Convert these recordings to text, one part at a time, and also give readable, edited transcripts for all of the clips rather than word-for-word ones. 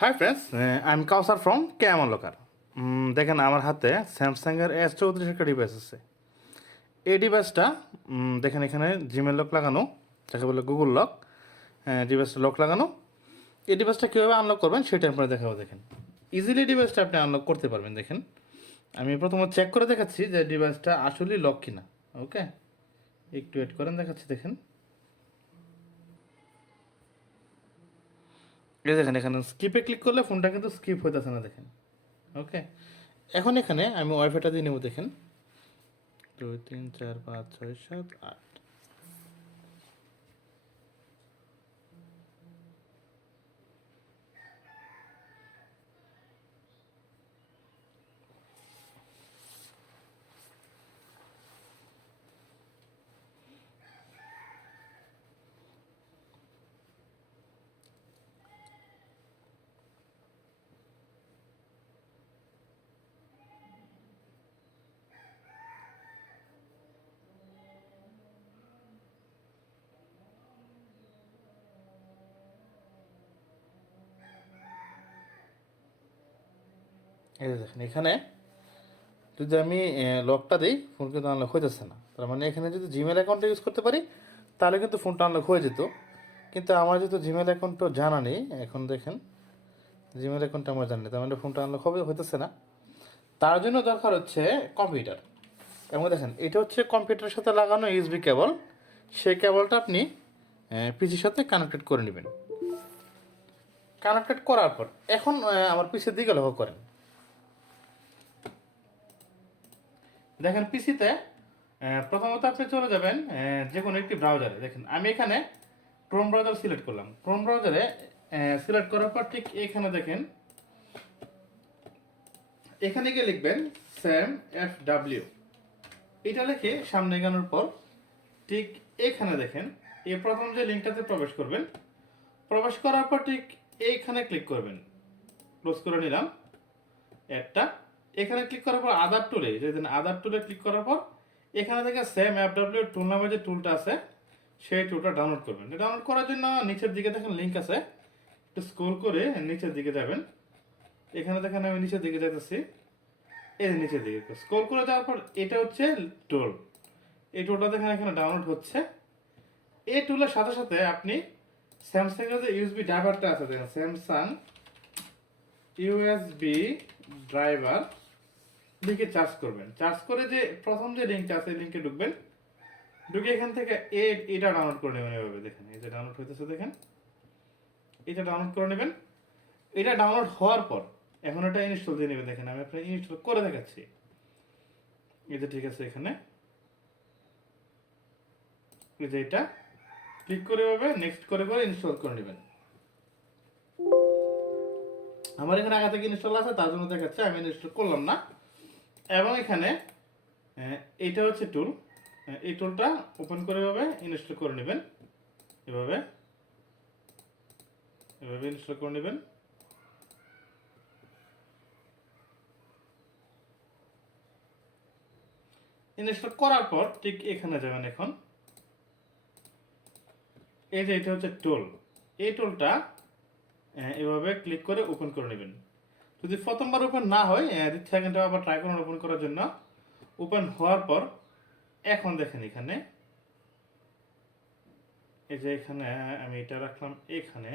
High friends, I am Kausar from KM লোকার। দেখেন আমার হাতে স্যামসাংয়ের S34 একটা ডিভাইস আছে। এই ডিভাইসটা দেখেন এখানে জিমেল লক লাগানো, যাকে বলে গুগল লক। ডিভাইসটা লক লাগানো। এই ডিভাইসটা কীভাবে আনলক করবেন সেটা আপনারা দেখাবো। দেখেন ইজিলি ডিভাইসটা আপনি আনলক করতে পারবেন। দেখেন আমি প্রথমে চেক করে দেখাচ্ছি যে ডিভাইসটা আসলেই লক কিনা। ওকে, একটু ওয়েট করেন, দেখাচ্ছি। দেখেন এই দেখেন এখানে স্কিপে ক্লিক করলে ফোনটা কিন্তু স্কিপ হইতেছে না। দেখেন ওকে, এখন এখানে আমি ওয়াইফাইটা দিয়ে নেব। দেখেন 2 3 4 5 6 7 8। এই যে দেখেন এখানে যদি আমি লকটা দিই, ফোন কিন্তু আনলক হইতেছে না। তার মানে এখানে যদি জিমেল অ্যাকাউন্টটা ইউজ করতে পারি তাহলে কিন্তু ফোনটা আনলক হয়ে যেত। কিন্তু আমার যেহেতু জিমেল অ্যাকাউন্টটা জানা নেই, এখন দেখেন জিমেল অ্যাকাউন্টটা আমার জানি না, তার মানে ফোনটা আনলক হইতেছে না। তার জন্য দরকার হচ্ছে কম্পিউটার। এবং দেখেন এটা হচ্ছে কম্পিউটারের সাথে লাগানো ইউএসবি কেবল। সেই কেবলটা আপনি পিসির সাথে কানেক্টেড করে নেবেন। কানেক্টেড করার পর এখন আমার পিসির দিকে লক্ষ্য করেন। দেখেন পিসিতে প্রথমত আপনি চলে যাবেন যে কোনো একটি ব্রাউজারে। দেখেন আমি এখানে ক্রোম ব্রাউজার সিলেক্ট করলাম। ক্রোম ব্রাউজারে সিলেক্ট করার পর ঠিক এখানে দেখেন, এখানে গিয়ে লিখবেন স্যাম FW। এটা লিখে সামনে এগানোর পর ঠিক এখানে দেখেন এই প্রথম যে লিঙ্কটাতে প্রবেশ করবেন। প্রবেশ করার পর ঠিক এইখানে ক্লিক করবেন। ক্লোজ করে নিলাম একটা। এখানে ক্লিক করার পর আদার টুলে, যেদিন আদার টুলে ক্লিক করার পর এখানে থেকে সেম FW টুল নামে যে টুলটা আছে সেই টুলটা ডাউনলোড করবেন। ডাউনলোড করার জন্য নিচের দিকে দেখেন লিঙ্ক আছে, একটু স্ক্রল করে নিচের দিকে যাবেন। এখানে দেখেন আমি নিচের দিকে যাইতেছি, এই নিচের দিকে স্ক্রল করে যাওয়ার পর এটা হচ্ছে টুল। এই টুলটা দেখেন এখানে ডাউনলোড হচ্ছে। এই টুলের সাথে সাথে আপনি স্যামসাং এর যে ইউএসবি ড্রাইভারটা আছে, দেখেন স্যামসাং ইউএসবি ড্রাইভার লিখে চার্জ করবেন। চার্জ করে যে প্রথম যে লিঙ্কটা আছে এই লিঙ্কে ঢুকবেন। ঢুকে এখান থেকে এটা ডাউনলোড করে নেবেন। এভাবে দেখেন এই যে ডাউনলোড হইতেছে, দেখেন এটা ডাউনলোড করে নেবেন। এটা ডাউনলোড হওয়ার পর এখন এটা ইনস্টল দিয়ে নেবেন। দেখেন আমি আপনাকে ইনস্টল করে দেখাচ্ছি। এই যে ঠিক আছে, এখানে এই যে এটা ক্লিক করে এভাবে নেক্সট করে করে ইনস্টল করে নেবেন। আমার এখানে আগে থেকে ইনস্টল আছে, তার জন্য দেখাচ্ছে, আমি ইনস্টল করলাম না। এবং এখানে এইটা হচ্ছে টুল। এই টুলটা ওপেন করে এভাবে ইনস্টল করে নেবেন। এভাবে এভাবে ইনস্টল করে নেবেন। ইনস্টল করার পর ঠিক এখানে যাবেন। এখন এই যে এটা হচ্ছে টুল, এই টুলটা এভাবে ক্লিক করে ওপেন করে নেবেন। যদি প্রথমবার ওপেন না হয় দ্বিতীয় সেকেন্ডে আবার ট্রাই করুন ওপেন করার জন্য। ওপেন হওয়ার পর এখন দেখেন এখানে এই যে এখানে আমি এটা রাখলাম। এখানে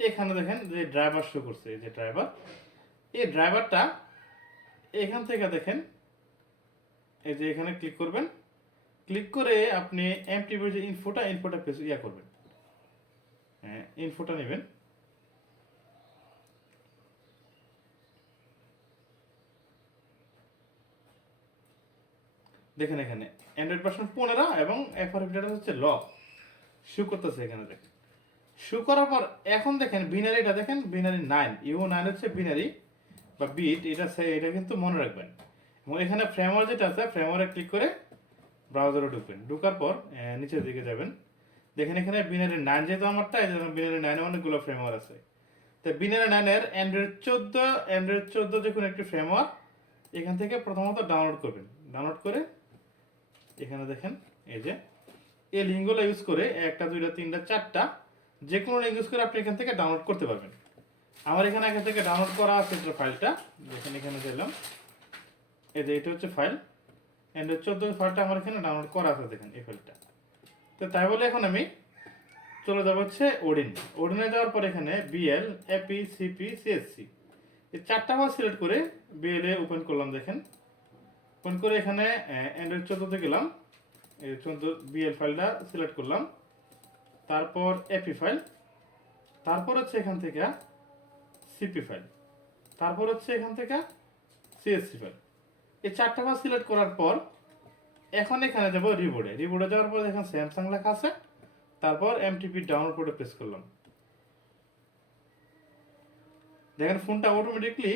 এখানে দেখেন যে ড্রাইভার শো করছে, এই যে ড্রাইভার। এই ড্রাইভারটা এখান থেকে দেখেন এই যে এখানে ক্লিক করবেন। ক্লিক করে আপনি এমটিভির যে ইনফোটা পেজ করবেন। হ্যাঁ, ইনফোটা নেবেন। দেখেন এখানে অ্যান্ড্রয়েড ভার্সন 15 এবং FRP হচ্ছে লক শু করতেছে। এখানে দেখেন শু করার পর এখন দেখেন বিনারিটা দেখেন, বিনারি 9 U9 হচ্ছে বিনারি বা বিট। এটা কিন্তু মনে রাখবেন। এবং এখানে ফ্রেমওয়ার্ক যেটা আছে ফ্রেমওয়ার্কে ক্লিক করে ব্রাউজারে ঢুকবেন। ঢুকার পর নিচের দিকে যাবেন। দেখেন এখানে বিনারি 9 যেহেতু আমারটা, এই জন্য বিনারি 9 অনেকগুলো ফ্রেমওয়ার্ক আছে। তো বিনারি 9 এর অ্যান্ড্রয়েড 14 যে কোনো একটি ফ্রেমওয়ার্ক এখান থেকে প্রথমত ডাউনলোড করবেন। ডাউনলোড করে এখানে দেখেন এই যে এই লিঙ্কগুলো ইউজ করে 1টা 2টা 3টা 4টা যে কোনো লিঙ্ক ইউজ করে আপনি এখান থেকে ডাউনলোড করতে পারবেন। আমার এখানে আগে থেকে ডাউনলোড করা আছে যে ফাইলটা, দেখেন এখানে দিলাম, এই যে এটা হচ্ছে ফাইল, অ্যান্ড্রয়েড 14 ফাইলটা আমার এখানে ডাউনলোড করা আছে, দেখেন এই ফাইলটা। তো তাই বলে এখন আমি চলে যাবো হচ্ছে ওডিন। ওডিনে যাওয়ার পর এখানে বিএল, এপি, সিপি, সিএসসি এই চারটা বার সিলেক্ট করে বিএল এ ওপেন করলাম, দেখেন ওপেন করে এখানে অ্যান্ড্রয়েড 14 গেলাম, এই 14 বিএল ফাইলটা সিলেক্ট করলাম, তারপর এপি ফাইল, তারপর হচ্ছে এখান থেকে সিপি ফাইল, তারপর হচ্ছে এখান থেকে সিএসসি ফাইল। এই চারটা বার সিলেক্ট করার পর এখন এখানে যাব রিবোর্ডে। রিবোর্ডে যাওয়ার পর এখানে স্যামসাং লেখা আছে, তারপর এমটিপি ডাউনলোড করে প্রেস করলাম, দেখেন ফোনটা অটোমেটিকলি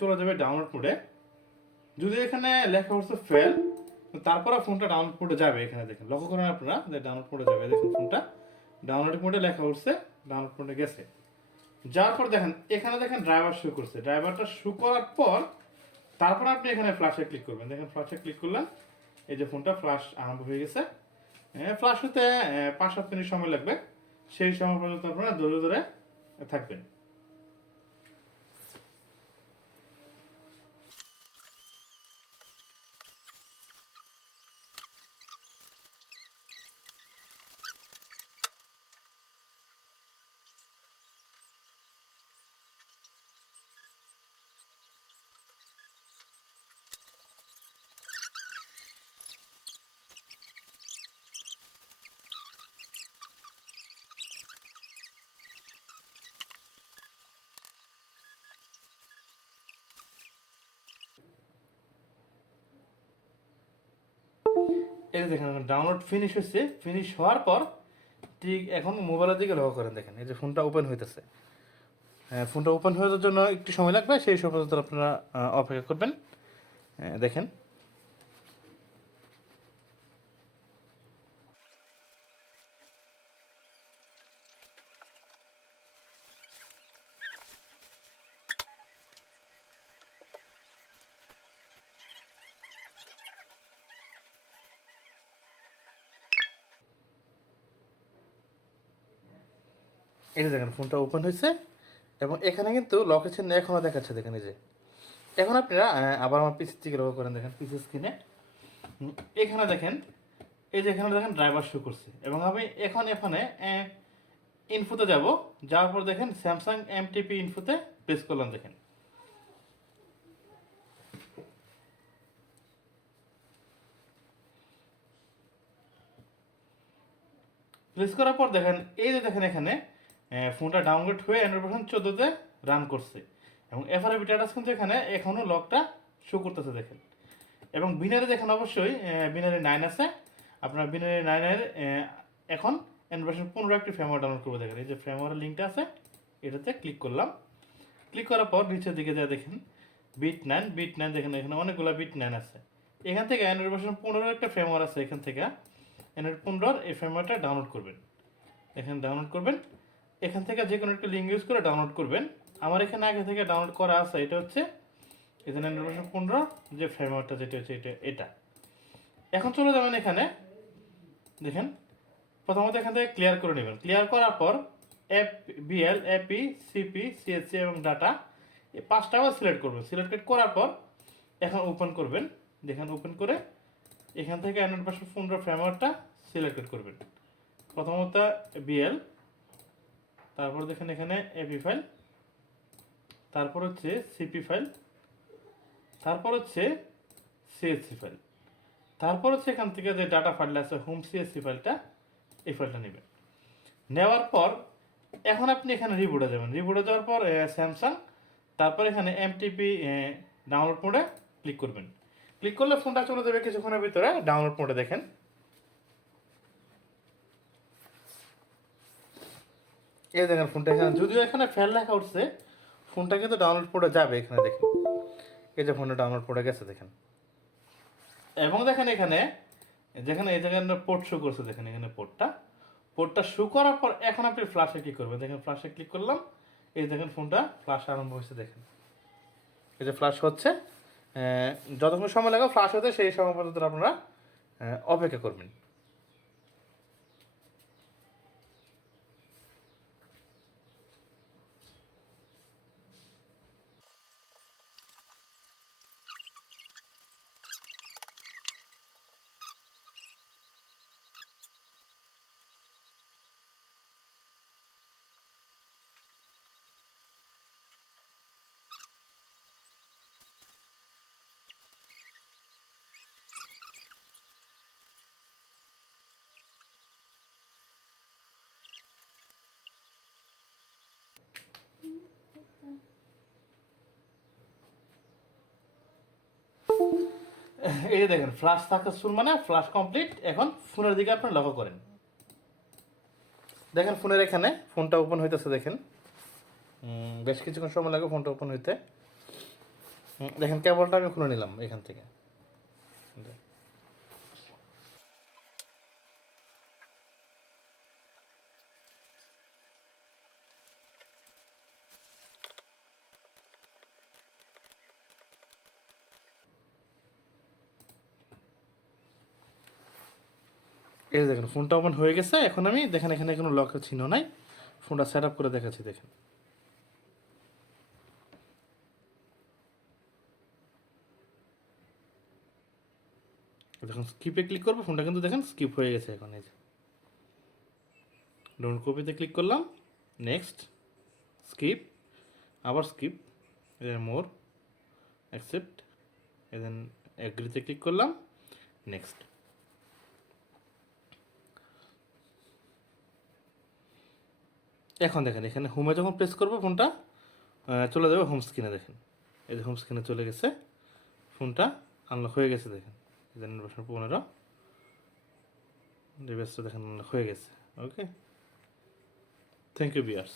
চলে যাবে ডাউনলোড মোডে। যদি এখানে লেখা হচ্ছে ফেল, তারপরে ফোনটা ডাউনলোড মোডে যাবে। এখানে দেখেন লক্ষ্য করেন আপনারা যে ডাউনলোড মোডে যাবে, দেখেন ফোনটা ডাউনলোড মোডে লেখা হচ্ছে, ডাউনলোড মোডে গেছে। যাওয়ার পর দেখেন এখানে দেখেন ড্রাইভার শো করছে, ড্রাইভারটা শো করার পর তারপর আপনি এখানে ফ্ল্যাশে ক্লিক করবেন, দেখেন ফ্ল্যাশে ক্লিক করলাম, এই যে ফোনটা ফ্ল্যাশ আরম্ভ হয়ে গেছে। ফ্ল্যাশ হতে 5-7 মিনিট সময় লাগবে, সেই সময় পর্যন্ত আপনারা ধরে ধরে থাকবেন। এই দেখেন ডাউনলোড ফিনিশ হচ্ছে, ফিনিশ হওয়ার পর ঠিক এখন মোবাইলের দিকে লক্ষ্য করেন, দেখেন এই যে ফোনটা ওপেন হইতেছে। ফোনটা ওপেন হওয়ার জন্য একটু সময় লাগবে, সেই সময় পর্যন্ত আপনারা অপেক্ষা করবেন। দেখেন এই যে দেখেন ফোনটা ওপেন হয়েছে এবং এখানে কিন্তু লোকেশন এখনও দেখাচ্ছে, দেখেন এই যে। এখন আপনারা আবার আমার পিসির দিকে লক্ষ্য করেন, দেখেন পিসি স্ক্রিনে এখানে দেখেন, এই যে এখানে দেখেন ড্রাইভার শো করছে এবং আমি এখন এখানে ইনফোতে যাব, যাওয়ার পর দেখেন স্যামসাং এমটিপি ইনফোতে প্রেস করলাম, দেখেন প্রেস করার পর দেখেন এই যে দেখেন এখানে ফোনটা ডাউনলোড হয়ে অ্যান্ড্রয়েড 14-তে রান করছে এবং এফআরবি স্ট্যাটাস কিন্তু এখানে এখনও লকটা শো করতেছে, দেখেন। এবং বিনারে দেখেন অবশ্যই বিনারি 9 আছে, আপনার বিনারি 9-এর এখন অ্যান্ড্রয়েড 15 একটি ফ্রেমওয়্যার ডাউনলোড করবে, দেখেন এই যে ফ্রেমওয়্যারের লিঙ্কটা আছে, এটাতে ক্লিক করলাম। ক্লিক করার পর নিচের দিকে যা দেখেন বিট 9 দেখেন এখানে অনেকগুলো বিট 9 আছে। এখান থেকে অ্যান্ড্রয়েড 15 একটা ফ্রেমওয়্যার আছে, এখান থেকে অ্যান্ড্রয়েড 15 এই ফ্রেমওয়্যারটা ডাউনলোড করবেন, এখানে ডাউনলোড করবেন, এখান থেকে যে কোনো একটা লিঙ্ক ইউজ করে ডাউনলোড করবেন। আমার এখানে আগে থেকে ডাউনলোড করা আছে, এটা হচ্ছে এখানে অ্যান্ড্রয়েড 15 যে ফ্রেমওয়্যারটা যেটা হচ্ছে এটা। এখন চলে যাবেন এখানে, দেখেন প্রথমত এখান থেকে ক্লিয়ার করে নেবেন। ক্লিয়ার করার পর বিএল, এপি, সিপি, সিএসসি এবং ডাটা এই 5টা আবার সিলেক্ট করবেন। সিলেক্ট করার পর এখন ওপেন করবেন, দেখেন ওপেন করে এখান থেকে অ্যান্ড্রয়েড 15 ফ্রেমওয়্যারটা সিলেক্ট করবেন। প্রথমত বিএল, তারপর দেখেন এখানে এপি ফাইল, তারপর হচ্ছে সিপি ফাইল, তারপর হচ্ছে সিএসসি ফাইল, তারপর হচ্ছে এখান থেকে যে ডাটা ফাইল আছে হোম সিএসসি ফাইলটা, এই ফাইলটা নেবেন। নেওয়ার পর এখন আপনি এখানে রিবুটে যাবেন। রিবুটে যাওয়ার পর স্যামসাং, তারপর এখানে এমটিপি ডাউনলোড মোডে ক্লিক করবেন। ক্লিক করলে ফোনটা চলে যাবে কিছুক্ষণের ভিতরে ডাউনলোড মোডে, দেখেন এই দেখেন ফোনটা এখানে যদিও এখানে ফেল লেখা উঠছে, ফোনটা কিন্তু ডাউনলোড মোডে যাবে, এখানে দেখেন এই যে ফোনটা ডাউনলোড মোডে গেছে, দেখেন। এবং দেখেন এখানে যেখানে এই জায়গায় পোর্ট শো করছে, দেখেন এখানে পোর্টটা শো করার পর এখন আপনি ফ্ল্যাশে ক্লিক করবেন, দেখেন ফ্ল্যাশে ক্লিক করলাম, এই দেখেন ফোনটা ফ্ল্যাশ আরম্ভ হয়েছে, দেখেন এই যে ফ্ল্যাশ হচ্ছে। যতক্ষণ সময় লাগে ফ্ল্যাশ হতে সেই সময় পর্যন্ত আপনারা অপেক্ষা করবেন। এই যে দেখেন ফ্ল্যাশ সাকসেসফুল মানে ফ্ল্যাশ কমপ্লিট। এখন ফোনের দিকে আপনি লক্ষ্য করেন, দেখেন ফোনের এখানে ফোনটা ওপেন হইতেছে। দেখেন বেশ কিছুক্ষণ সময় লাগে ফোনটা ওপেন হইতে। দেখেন কেবলটা আমি খুলে নিলাম এখান থেকে। এই যে দেখেন ফোনটা ওপেন হয়ে গেছে। এখন আমি দেখেন এখানে কোনো লকের চিহ্ন নাই, ফোনটা সেট আপ করে দেখাচ্ছি। দেখেন যখন স্কিপে ক্লিক করবো ফোনটা কিন্তু দেখেন স্কিপ হয়ে গেছে। এখন এই যে ডোন্ট কপিতে ক্লিক করলাম, নেক্সট, স্কিপ, আবার স্কিপ, এদের মোর, অ্যাকসেপ্ট, এদেন এগ্রিতে ক্লিক করলাম, নেক্সট। এখন দেখেন এখানে হোমে যখন প্রেস করবো ফোনটা চলে যাবে হোম স্ক্রিনে। দেখেন এই যে হোম স্ক্রিনে চলে গেছে, ফোনটা আনলক হয়ে গেছে। দেখেন ভার্সন 15 ডিভাইসটা দেখেন আনলক হয়ে গেছে। ওকে, থ্যাংক ইউ ভিউয়ার্স।